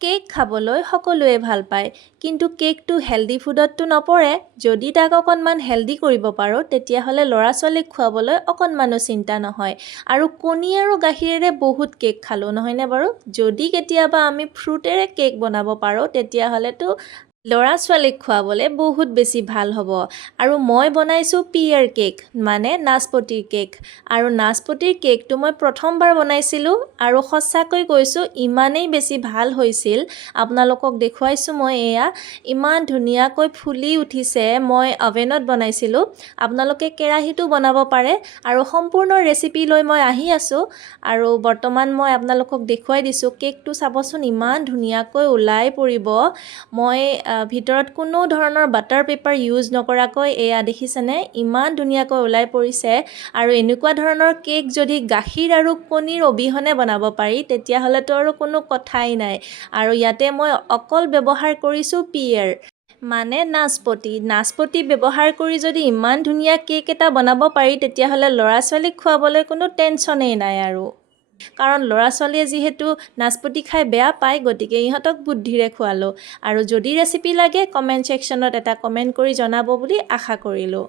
Cake খাবলৈ সকলোৱে ভাল পায়, কিন্তু কেকটো হেল্ডি ফুডততো নপৰে। যদি তাক অকণমান হেল্ডি কৰিব পাৰোঁ, তেতিয়াহ'লে ল'ৰা-ছোৱালীক খুৱাবলৈ অকণমানো চিন্তা নহয়। আৰু কণী আৰু গাখীৰেৰে বহুত কেক খালোঁ, নহয়নে বাৰু? যদি কেতিয়াবা আমি ফ্ৰুটেৰে কেক বনাব পাৰোঁ, তেতিয়াহ'লেতো ল'ৰা-ছোৱালীক খুৱাবলৈ বহুত বেছি ভাল হ'ব। আৰু মই বনাইছোঁ পিয়াৰ কেক, মানে নাচপতিৰ কেক। আৰু নাচপতিৰ কেকটো মই প্ৰথমবাৰ বনাইছিলোঁ আৰু সঁচাকৈ কৈছোঁ ইমানেই বেছি ভাল হৈছিল। আপোনালোকক দেখুৱাইছোঁ মই এয়া, ইমান ধুনীয়াকৈ ফুলি উঠিছে। মই অভেনত বনাইছিলোঁ, আপোনালোকে কেৰাহীটো বনাব পাৰে। আৰু সম্পূৰ্ণ ৰেচিপি লৈ মই আহি আছোঁ। আৰু বৰ্তমান মই আপোনালোকক দেখুৱাই দিছোঁ, কেকটো চাবচোন ইমান ধুনীয়াকৈ ওলাই পৰিব। মই ভিতৰত কোনো ধৰণৰ বাটাৰ পেপাৰ ইউজ নকৰাকৈ এয়া দেখিছেনে, ইমান ধুনীয়াকৈ ওলাই পৰিছে। আৰু এনেকুৱা ধৰণৰ কেক যদি গাখীৰ আৰু কণীৰ অবিহনে বনাব পাৰি, তেতিয়াহ'লেতো আৰু কোনো কথাই নাই। আৰু ইয়াতে মই অকল ব্যৱহাৰ কৰিছোঁ পিয়াৰ, মানে নাচপতি ব্যৱহাৰ কৰি যদি ইমান ধুনীয়া কেক এটা বনাব পাৰি, তেতিয়াহ'লে ল'ৰা-ছোৱালীক খুৱাবলৈ কোনো টেনশ্যনেই নাই আৰু। কাৰণ ল'ৰা-ছোৱালীয়ে যিহেতু নাচপতি খাই বেয়া পায়, গতিকে ইহঁতক বুদ্ধিৰে খুৱালোঁ। আৰু যদি ৰেচিপি লাগে কমেণ্ট ছেকশ্যনত এটা কমেণ্ট কৰি জনাব বুলি আশা কৰিলোঁ।